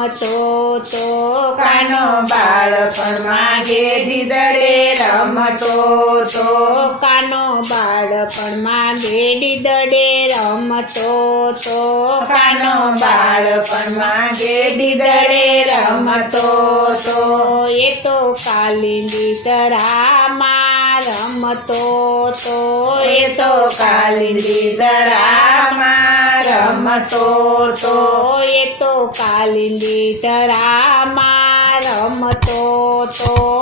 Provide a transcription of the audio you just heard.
રમતો તો કાનો બાળપણમાં ગેડી દડે રમતો તો કાનો બાળપણમાં ગેડી દડે રમતો તો કાનો બાળપણમાં ગેડી દડે રમતો તો એ તો કાલિંદી તરામાં રમતો તો એ તો કાલિંદી દરામાં રમતો તો એ તો કાલિંદી તરામાં રમતો તો